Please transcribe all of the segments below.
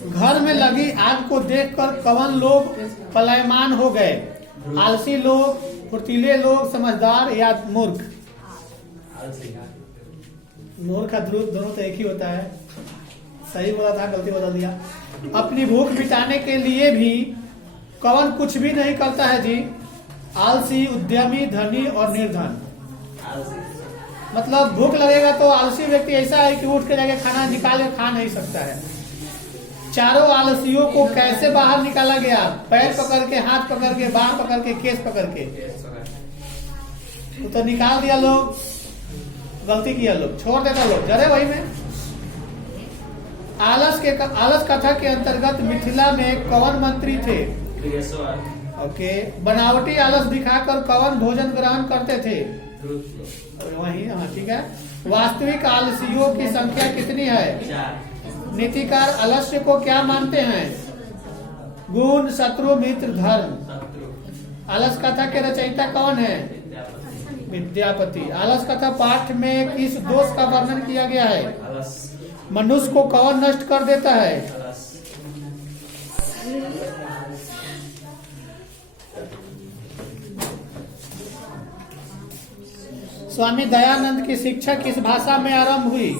घर में लगी आग को देखकर कौन लोग पलायमान हो गए? आलसी लोग, फुर्तीले लोग, समझदार या मूर्ख? मूर्ख का दोनों तो एक ही होता है। सही बोला था, गलती बता दिया। अपनी भूख मिटाने के लिए भी कौन कुछ भी नहीं करता है जी? आलसी, उद्यमी, धनी और निर्धन। मतलब भूख लगेगा तो आलसी व्यक्ति ऐसा है कि उठ के जाके खाना निकाल के खा नहीं सकता है। चारों आलसियों को कैसे बाहर निकाला गया? पैर पकड़ के, हाथ पकड़ के, बाह पकड़ के, केस पकड़ के। तो निकाल दिया लोग, गलती किया लोग, छोड़ देता लोग, जरे वही में। आलस कथा के अंतर्गत मिथिला में कौन मंत्री थे? ओके। बनावटी आलस दिखाकर कौन भोजन ग्रहण करते थे? वही, हाँ ठीक है। वास्तविक आलसियों की संख्या कितनी है? नीतिकार आलस्य को क्या मानते हैं? गुण, शत्रु, मित्र, धर्म। आलस कथा के रचयिता कौन है? विद्यापति। आलस कथा पाठ में किस दोष का वर्णन किया गया है? मनुष्य को कौन नष्ट कर देता है? स्वामी दयानंद की शिक्षा किस भाषा में आरंभ हुई?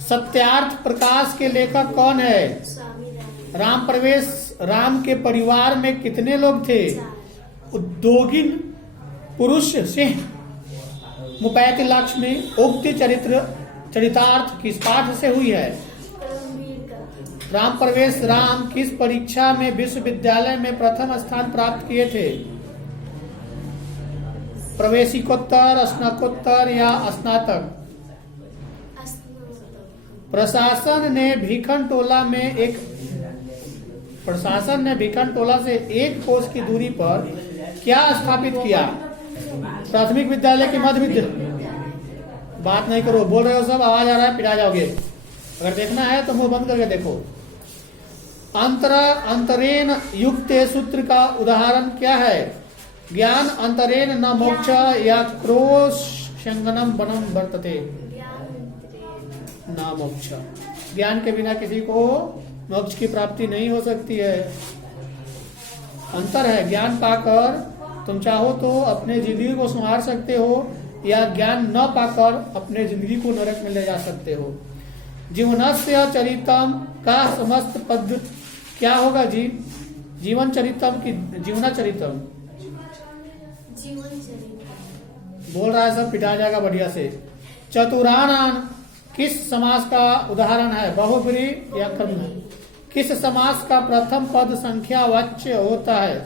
सत्यार्थ प्रकाश के लेखक कौन है? राम प्रवेश। राम के परिवार में कितने लोग थे? उद्योगिन पुरुष सिंह, मुपैति लक्ष्मी। उक्त चरितार्थ किस पाठ से हुई है? राम प्रवेश। राम किस परीक्षा में विश्वविद्यालय में प्रथम स्थान प्राप्त किए थे? प्रवेशिकोत्तर, स्नातकोत्तर या स्नातक? प्रशासन ने भीखन टोला से 1 कोस की दूरी पर क्या स्थापित किया? प्राथमिक विद्यालय की मध्य विद्यालय? बात नहीं करो, बोल रहे हो सब, आवाज आ रहा है, पिटा जाओगे। अगर देखना है तो मुंह बंद करके देखो। अंतरेण युक्त सूत्र का उदाहरण क्या है? ज्ञान अंतरेण न मोक्ष या क्रोश संगनम बनम वर्तते। न मोक्ष, ज्ञान के बिना किसी को मोक्ष की प्राप्ति नहीं हो सकती है। अंतर है, ज्ञान पाकर तुम चाहो तो अपने जिंदगी को संवार सकते हो, या ज्ञान न पाकर अपने जिंदगी को नरक में ले जा सकते हो। जीवनस्य चरितम का समस्त पद क्या होगा जी? जीवन चरितम की जीवना चरितम बोल रहा है सब, पिटा जाएगा बढ़िया से। चतुराणान किस समास का उदाहरण है? बहुब्री या कर्म? किस समास का प्रथम पद संख्यावाच्य होता है?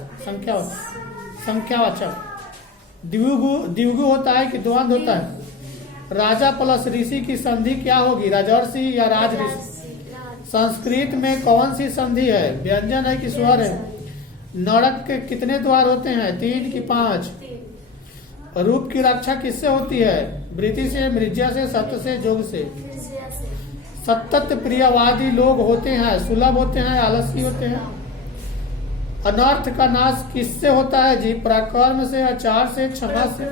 संख्यावाचक। द्विगु होता है कि द्वंद्व होता है? राजा प्लस ऋषि की संधि क्या होगी? राजर्षि या राजऋषि? संस्कृत में कौन सी संधि है? व्यंजन है कि स्वर है? नरक के कितने द्वार होते हैं? 3 कि 5? रूप की रक्षा किससे होती है? वृत्ति से, मृज्या से, सत्य से, जोग से? सतत प्रियवादी लोग होते हैं, सुलभ होते हैं, आलसी होते हैं। अनर्थ का नाश किससे होता है जी? पराक्रम से, आचार से, क्षमा से?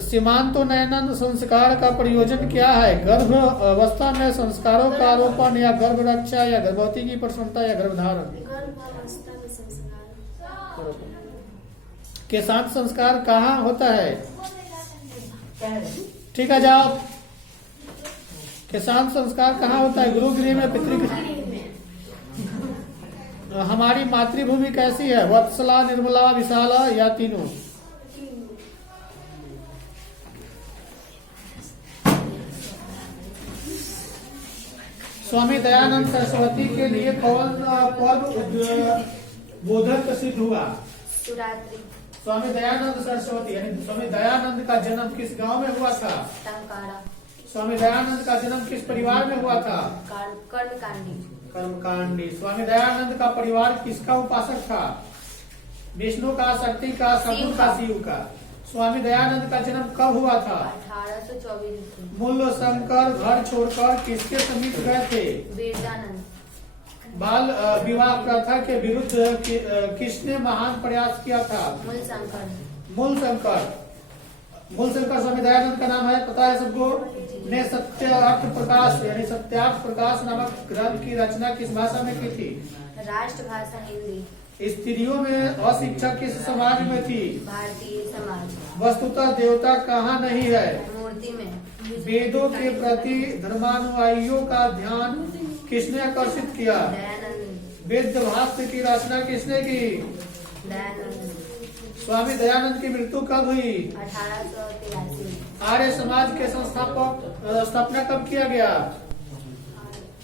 सीमांतो नयनन संस्कार का प्रयोजन क्या है? गर्भ अवस्था में संस्कारों का आरोपण, या गर्भ रक्षा, या गर्भवती की प्रसन्नता, या गर्भधारण? के साथ संस्कार कहाँ होता है? ठीक है, जाओ। के साथ संस्कार कहाँ होता है? गुरुगृह में, पितृगृह? हमारी मातृभूमि कैसी है? वत्सला, निर्मला, विशाला या तीनों? स्वामी दयानंद सरस्वती के लिए कौन पर्व बोधक सिद्ध हुआ? शिवरात्रि। स्वामी दयानंद सरस्वती यानी स्वामी दयानंद का जन्म किस गांव में हुआ था? टंकारा। स्वामी दयानंद का जन्म किस परिवार में हुआ था? कर्मकांडी। कर्मकांडी। स्वामी दयानंद का परिवार किसका उपासक था? विष्णु का, शक्ति का, शंकर का, शिव का? स्वामी दयानंद का जन्म कब हुआ था? 1824। मूल शंकर घर छोड़कर किसके समीप गए थे? वेदानंद। बाल विवाह प्रथा के विरुद्ध किसने महान प्रयास किया था? मूल शंकर। मूल शंकर स्वामी दयानंद का नाम है, पता है सबको? ने सत्यार्थ प्रकाश यानी सत्यार्थ प्रकाश नामक ग्रंथ की रचना किस भाषा में की थी? राष्ट्रभाषा हिंदी। स्त्रियों में अशिक्षा किस समाज में थी? भारतीय समाज। वस्तुतः देवता कहाँ नहीं है? मूर्ति में। वेदों के प्रति धर्मानुयायियों का ध्यान किसने आकर्षित किया? दयानंद। वेद भाष्य की रचना किसने की? दयानंद। स्वामी दयानंद की मृत्यु कब हुई? 1883। आर्य समाज के स्थापना कब किया गया?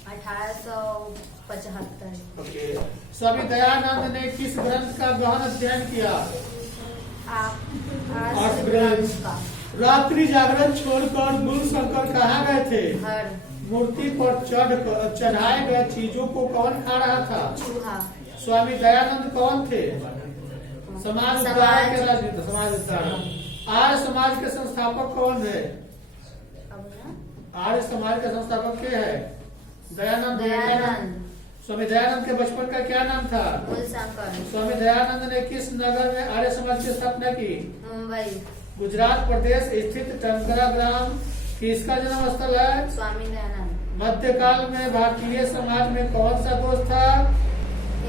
1875। स्वामी दयानंद ने किस ग्रंथ का गहन अध्ययन किया? आठ ग्रंथ का। रात्रि जागरण छोड़कर मूल शंकर कहाँ गए थे? हर। मूर्ति पर चढ़ाए गए चीजों को कौन खा रहा था? चूहा। स्वामी दयानंद कौन थे? समाज उद्धार के राजनीति समाज उद्धार। आर्य समाज के संस्थापक कौन है? आर्य समाज का संस्थापक क्या है? दयानंद। स्वामी दयानंद के बचपन का क्या नाम था? मूल शंकर। स्वामी दयानंद ने किस नगर में आर्य समाज की स्थापना की? मुंबई। गुजरात प्रदेश स्थित टंकरा ग्राम किसका जन्म स्थल है? स्वामी दयानंद। मध्यकाल में भारतीय समाज में कौन सा दोष था?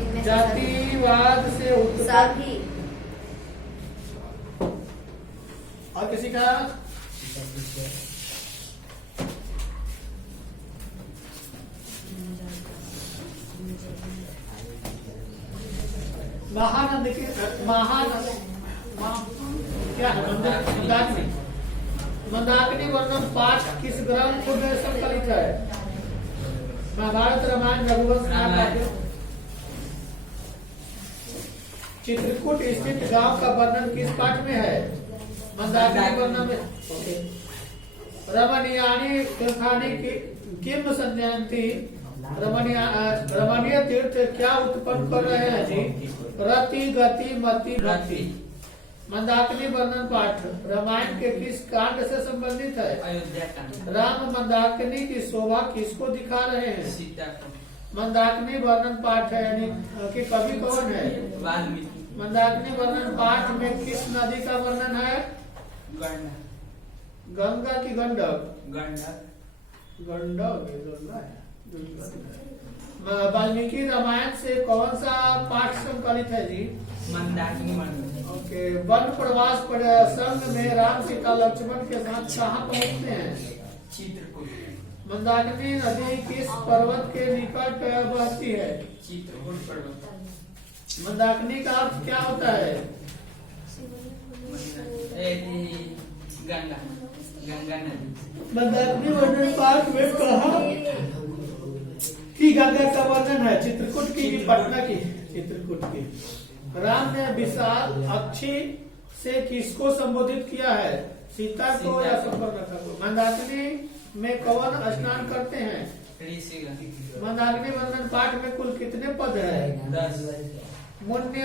इनमें से जातिवाद से उत्पन्न। सभी। और किसी का? महानंद के क्या है? मंदाकिनी। मंदाकिनी वर्णन पाठ किस ग्रंथ में संकलित है? महाभारत, रामायण, रघुवंश, महाभारत। चित्रकूट स्थित गांव का वर्णन किस पाठ में है? मंदाकिनी वर्णन में। रमणीयानी तीर्थानी किम संजयंती। रमणीय तीर्थ क्या उत्पन्न कर रहे हैं जी? रति, गति, मति, भक्ति। मंदाकिनी वर्णन पाठ रामायण के किस कांड से संबंधित है? अयोध्या कांड। राम मंदाकिनी की शोभा किसको दिखा रहे हैं? सीता को। मंदाकिनी वर्णन पाठ है यानी कि कवि कौन है? वाल्मीकि। मंदाकिनी वर्णन पाठ में किस नदी का वर्णन है? गंडक। गंगा की गंडक? गंडक। गंडक गंगा है। वाल्मीकि रामायण से कौन सा पाठ संकलित है जी? मंदाकिनी वर्णन। ओके। वन प्रवास पर संग में राम, सीता, लक्ष्मण के साथ कहाँ पहुँचते हैं? चित्रकूट। मंदाकिनी नदी किस पर्वत के निकट बहती है? चित्रकूट पर्वत। मंदाकिनी का अर्थ क्या होता है? गंगा। गंगा नदी। मंदाकिनी वर्णन पाठ में कहा कि गंगा का वर्णन है? चित्रकूट की कि पटना की? चित्रकूट की। राम ने विशाल अक्षी से किसको संबोधित किया है? सीता को या सुपर्णखा को? मंदाकिनी में कौन स्नान करते हैं? ऋषिगण। मंदाकिनी वर्णन पाठ में कुल कितने पद है? 10। मुन्य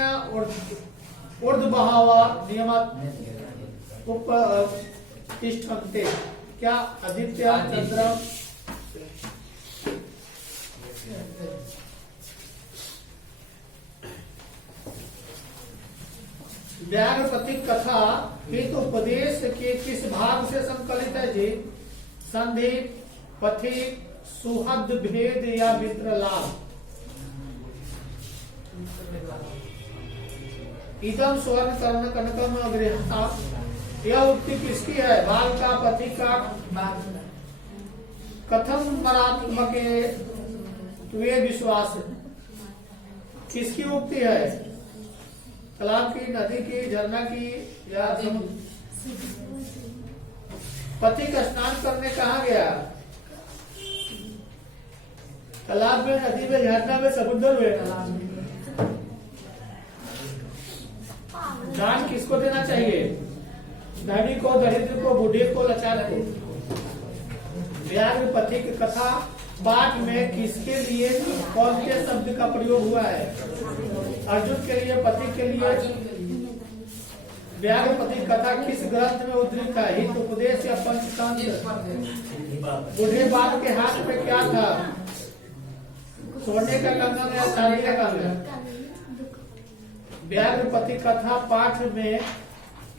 ऊर्ध्वभावा नियमत उपतिष्ठन्ते। क्या आदित्य, चंद्र? व्याघ्रपति कथा हित उपदेश के किस भाग से संकलित है जी? संधि, पथिक, सुहद भेद या मित्रलाभ? इदम स्वर्ण कर्ण कनकम गृहता। यह उक्ति किसकी है? बाल का, पथिक का? कथम मरात्मक वे विश्वास किसकी उक्ति है? तालाब की, नदी की, झरना की या पथिक स्नान करने कहाँ गया? तालाब में, नदी में, झरना में, समुद्र में? दान किसको देना चाहिए? धनी को, दरिद्र को, बूढ़े को, लाचार को? व्याघ्र पथिक कथा पाठ में किसके लिए कौन से शब्द का प्रयोग हुआ है? अर्जुन के लिए, पथिक के लिए? व्याघ्र पथिक कथा किस ग्रंथ में उद्धृत है? हित उपदेश या पंचतंत्र? बूढ़े बाप के हाथ में क्या था? सोने का कंगन या चांदी का कंगन? व्याघ्रपति कथा पाठ में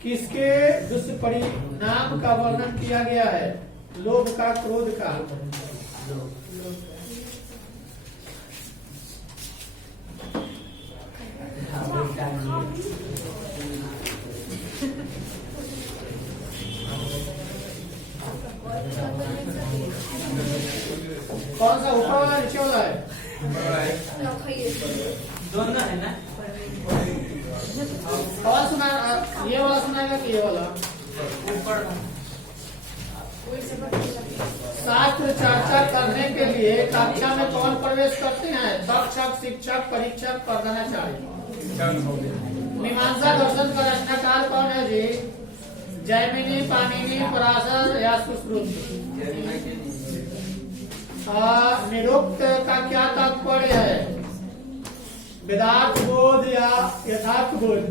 किसके दुष्परिणाम का वर्णन किया गया है? लोभ का, क्रोध का। कौन सा, ऊपर वाला नीचे वाला है? दोनों है ना? कौन सुना, ये वाला सुनाएगा कि ये वाला? ऊपर शास्त्र चर्चा करने के लिए कक्षा में कौन प्रवेश करते हैं? शिक्षक, शिक्षक, परीक्षक, प्रधानाचार्य। मीमांसा दर्शन का रचनाकार कौन है जी? जैमिनी, पाणिनि, पराशर या सुश्रुत? निरुक्त का क्या तात्पर्य है? वेदार्थ बोध या यथार्थ बोध?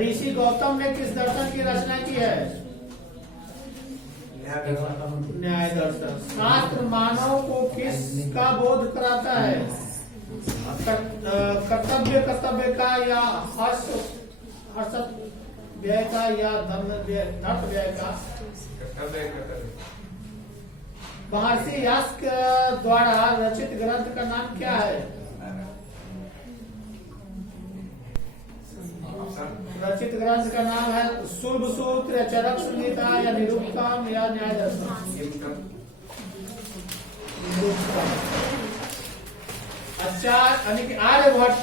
ऋषि गौतम ने किस दर्शन की रचना की है? न्याय दर्शन। शास्त्र मानव को किसका बोध कराता है? कर्तव्य का या हर्ष व्यय का या धर्म व्यय का? महर्षि व्यास के द्वारा रचित ग्रंथ का नाम क्या है? रचित ग्रंथ का नाम है शुल्ब सूत्र या चरक संहिता या निरुक्तम या न्याय दर्शन? अच्छा, यानी कि आर्यभट्ट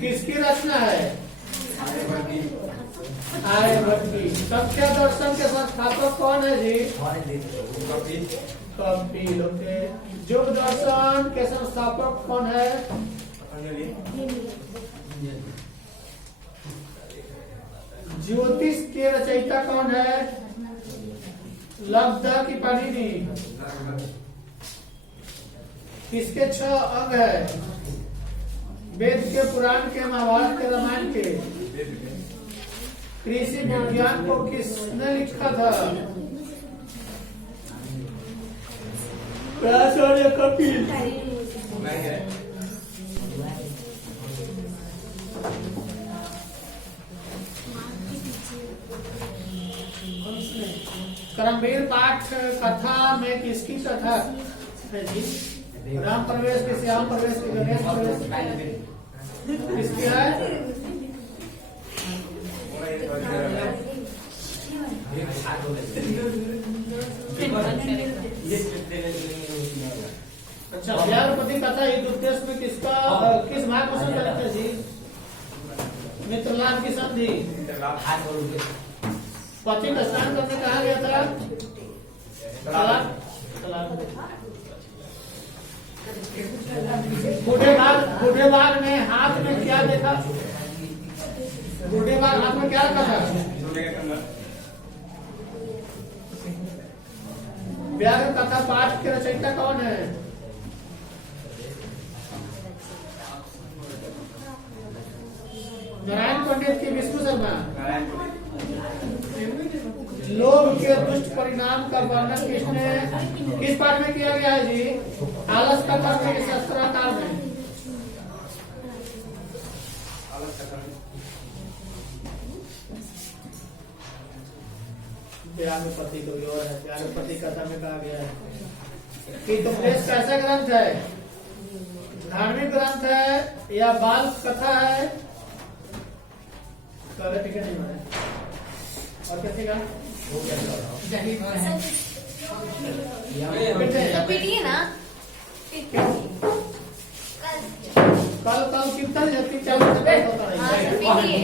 किसकी रचना है? आर्यभट्ट की। संख्या दर्शन के संस्थापक कौन है जी? कपिल। ओके। योग दर्शन के संस्थापक कौन है? ज्योतिष के रचयिता कौन है? लब्ध की पाणिनि? किसके 6 अंग है? वेद के, पुराण के, महाभारत के, रामायण के? कृषि विज्ञान को किसने लिखा था? पराशर या कपिल? कर्मवीर पाठ कथा में किसकी कथा है जी? राम प्रवेश के, श्याम प्रवेश के, गणेश प्रवेश किसकी है? अच्छा, व्याघ्रपति कथा युद्ध उद्देश्य में किसका, किस महापुरुष का लिखते जी? मित्रलाभ की संधि। पति का स्नान करने कहा गया था? बूढ़े बाघ ने हाथ में क्या देखा? बूढ़े बाघ हाथ में क्या रखा था? व्याघ्र कथा पाठ के रचयिता कौन है? नारायण पंडित की विष्णु शर्मा। लोभ के दुष्ट परिणाम का वर्णन किस पाठ में किया गया है जी? आलस का कर्म के शास्त्राकार में। व्याघ्रपति को और है, व्याघ्रपति कथा में कहा गया है कि तो प्रेस कैसा ग्रंथ है? धार्मिक ग्रंथ है या बाल कथा है? ठीक है, नहीं और कैसे का? तो पीटिए ना। कल कीर्तन 3-4 बजे होता है। हाँ, तो पीटिए।